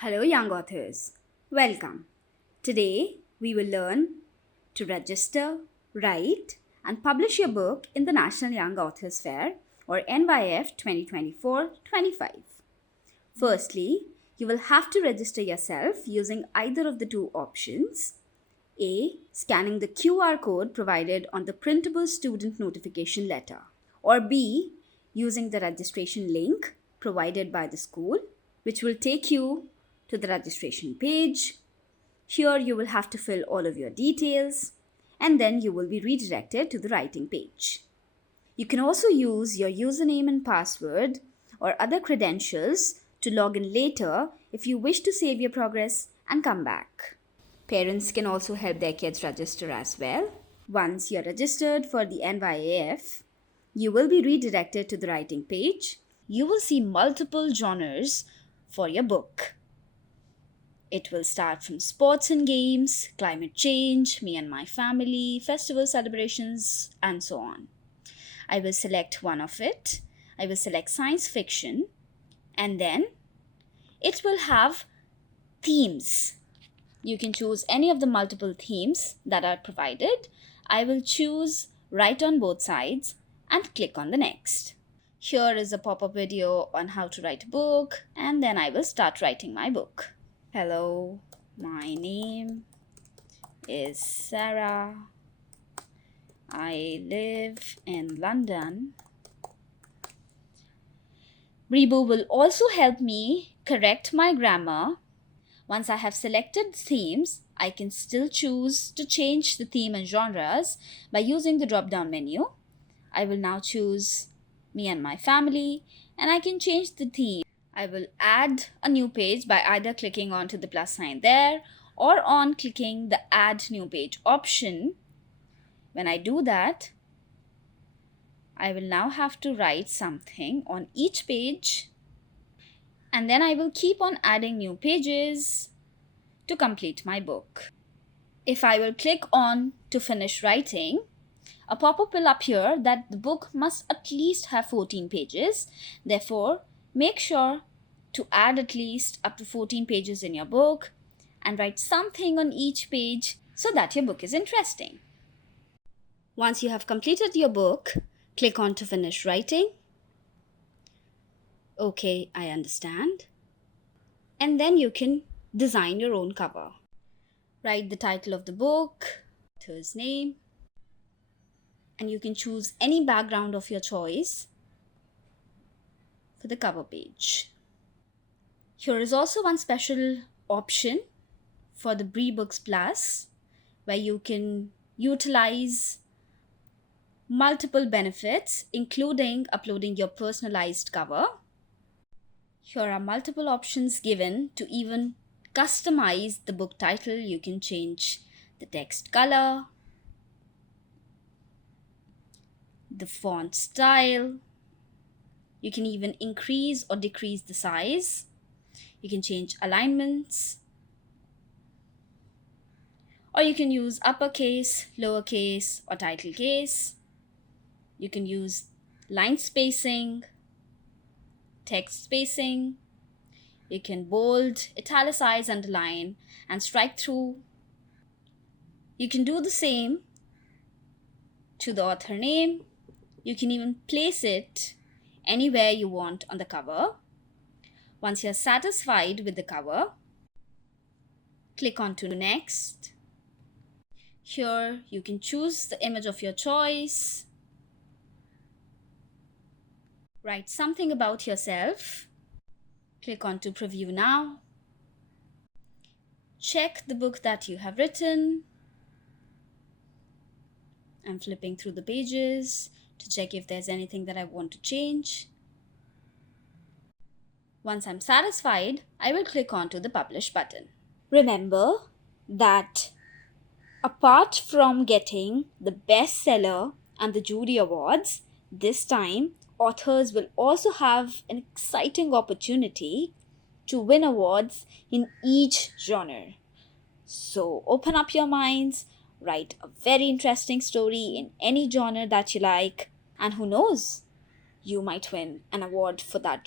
Hello, young authors. Welcome. Today, we will learn to register, write, and publish your book in the National Young Authors Fair or NYF 2024-25. Firstly, you will have to register yourself using either of the two options. A. Scanning the QR code provided on the printable student notification letter. Or B. Using the registration link provided by the school, which will take you to the registration page. Here you will have to fill all of your details and then you will be redirected to the writing page. You can also use your username and password or other credentials to log in later if you wish to save your progress and come back. Parents can also help their kids register as well. Once you're registered for the NYAF, you will be redirected to the writing page. You will see multiple genres for your book. It will start from sports and games, climate change, me and my family, festival celebrations, and so on. I will select one of it. I will select science fiction, and then it will have themes. You can choose any of the multiple themes that are provided. I will choose write on both sides and click on the next. Here is a pop-up video on how to write a book, and then I will start writing my book. Hello, my name is Sarah. I live in London. BriBooks will also help me correct my grammar. Once I have selected themes, I can still choose to change the theme and genres by using the drop-down menu. I will now choose me and my family, and I can change the theme. I will add a new page by either clicking onto the plus sign there or on clicking the add new page option. When I do that, I will now have to write something on each page, and then I will keep on adding new pages to complete my book. If I will click on to finish writing, a pop-up will appear that the book must at least have 14 pages. Therefore, make sure to add at least up to 14 pages in your book and write something on each page so that your book is interesting. Once you have completed your book, click on to finish writing. Okay, I understand. And then you can design your own cover. Write the title of the book, author's name, and you can choose any background of your choice for the cover page. Here is also one special option for the BriBooks Plus, where you can utilize multiple benefits, including uploading your personalized cover. Here are multiple options given to even customize the book title. You can change the text color, the font style. You can even increase or decrease the size. You can change alignments, or you can use uppercase, lowercase, or title case. You can use line spacing, text spacing. You can bold, italicize, underline, and strike through. You can do the same to the author name. You can even place it anywhere you want on the cover. Once you're satisfied with the cover, click on to next. Here you can choose the image of your choice. Write something about yourself. Click on to preview now. Check the book that you have written. I'm flipping through the pages to check if there's anything that I want to change. Once I'm satisfied, I will click on to the publish button. Remember that apart from getting the bestseller and the jury awards, this time authors will also have an exciting opportunity to win awards in each genre. So open up your minds, write a very interesting story in any genre that you like, and who knows, you might win an award for that genre.